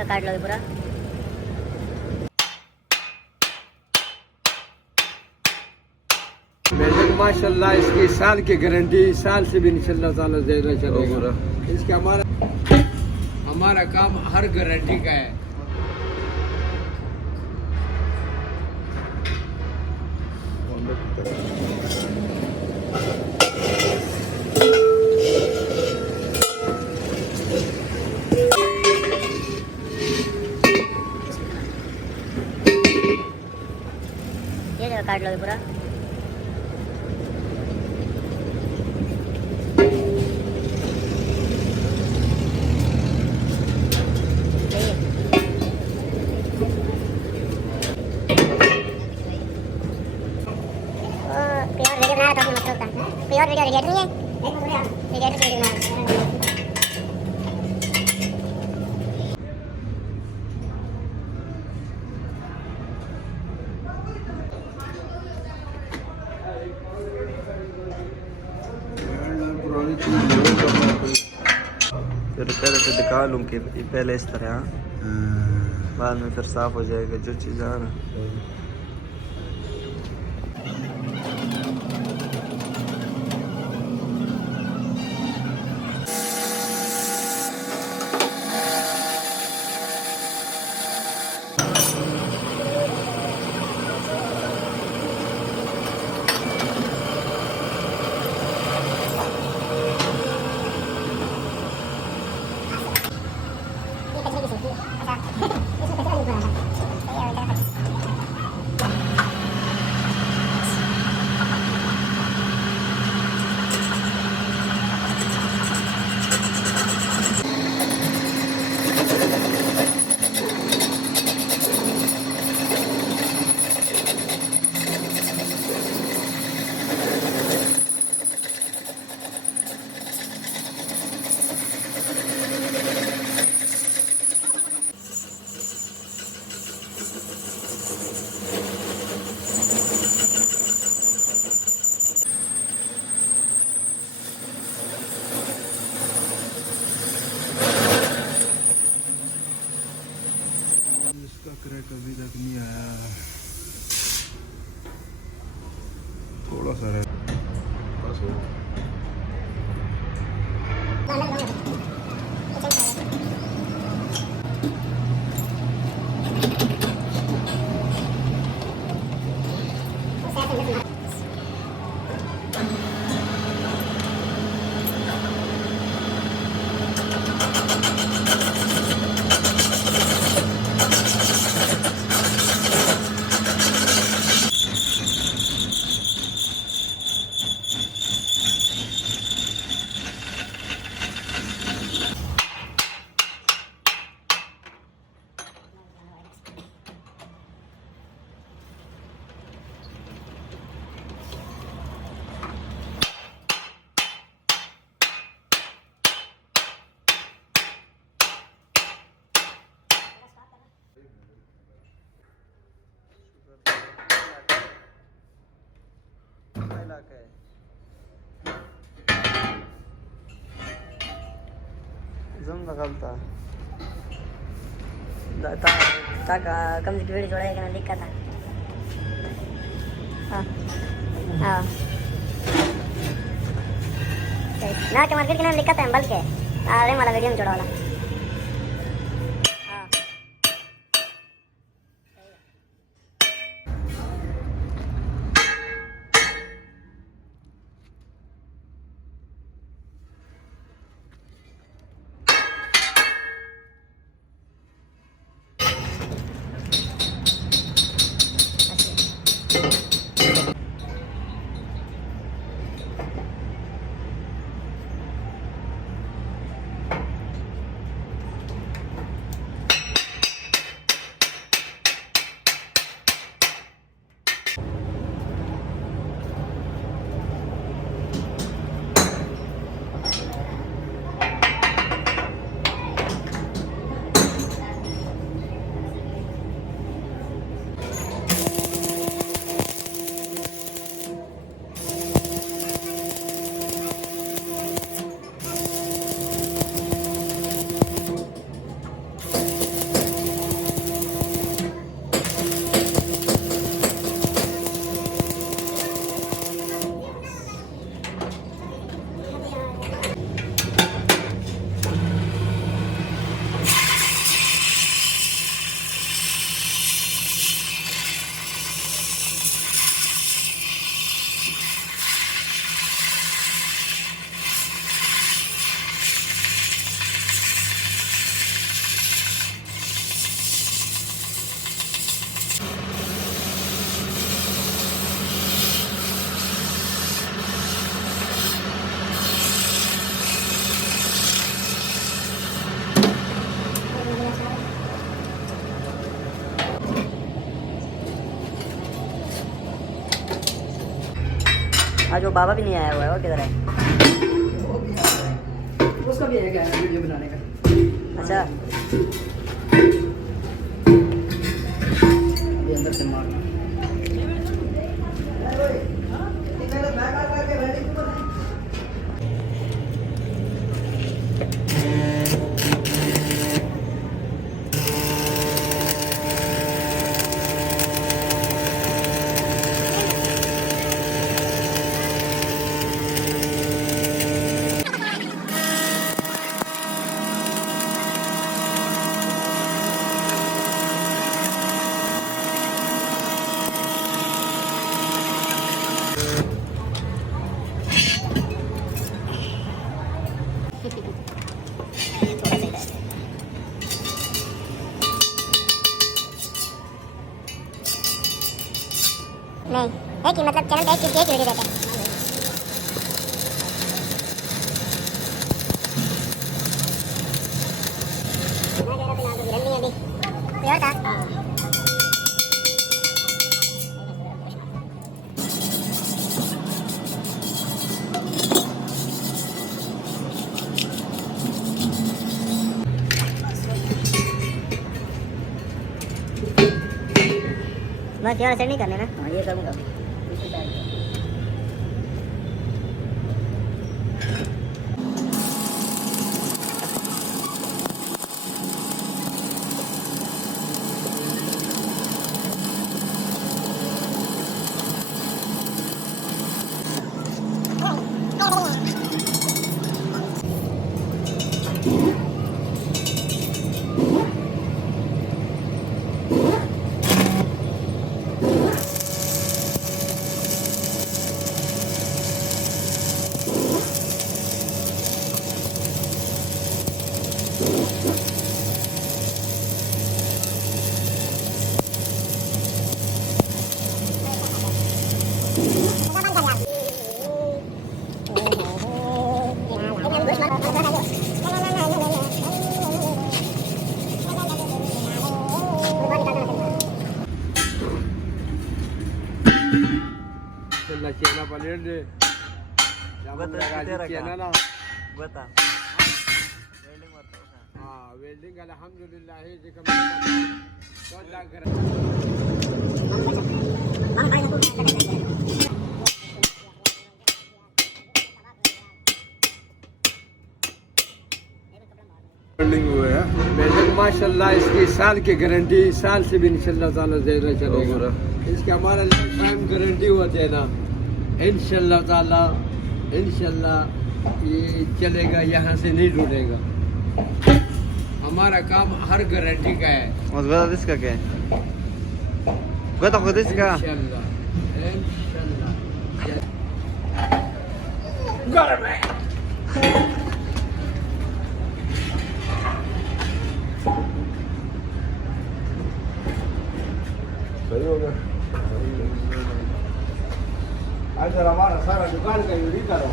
ये काट लो पूरा। माशाल्लाह इसकी साल की गारंटी, साल से भी इंशाल्लाह ताला ज्यादा चलेगा। इसका हमारा काम हर गारंटी का है। ये जगह काट लो पूरा। प्योर वीडियो रेडिएटर नहीं है, रेडिएटर से वीडियो बना। फिर पहले से दिखा लूँ कि पहले इस तरह, बाद में फिर साफ हो जाएगा जो चीज़ है ना। इसका क्रैक अभी तक नहीं आया, थोड़ा सा है बस हो। जम लगता कम से वीडियो जोड़ा है दिक्कत है। हाँ हाँ ना के मार्केट के नाम दिक्कत है बल्कि अरे वाला वीडियो में जोड़ा वाला। वो बाबा भी नहीं आया हुआ है, वो किधर है? उसका भी है क्या वीडियो बनाने का? अच्छा, अभी अंदर से मारना। नहीं, एक ही मतलब चैनल पे एक वीडियो देते हैं। कोई और था? बस यार ऐसे नहीं करने ना। हाँ ये करूँगा। चला चेना पलेट दे चेना ना बता वेल्डिंग मारतो का? हाँ वेल्डिंग अल्हम्दुलिल्लाह है जी कम वेल्डिंग हुआ है वेल्डिंग माशाल्लाह इसकी साल की गारंटी, साल से भी इंशाल्लाह ताला ज़्यादा चलेगा। इसका हमारा लाइफ टाइम गारंटी होती है ना, इंशाल्लाह ताला इंशाल्लाह ये चलेगा, यहाँ से नहीं टूटेगा। हमारा काम हर गारंटी का है। और बता इसका क्या है? बता खुद इसका इंशाल्लाह इंशाल्लाह गर्म है। सही होगा। आज हमारा सारा दुकान का यूरी करो।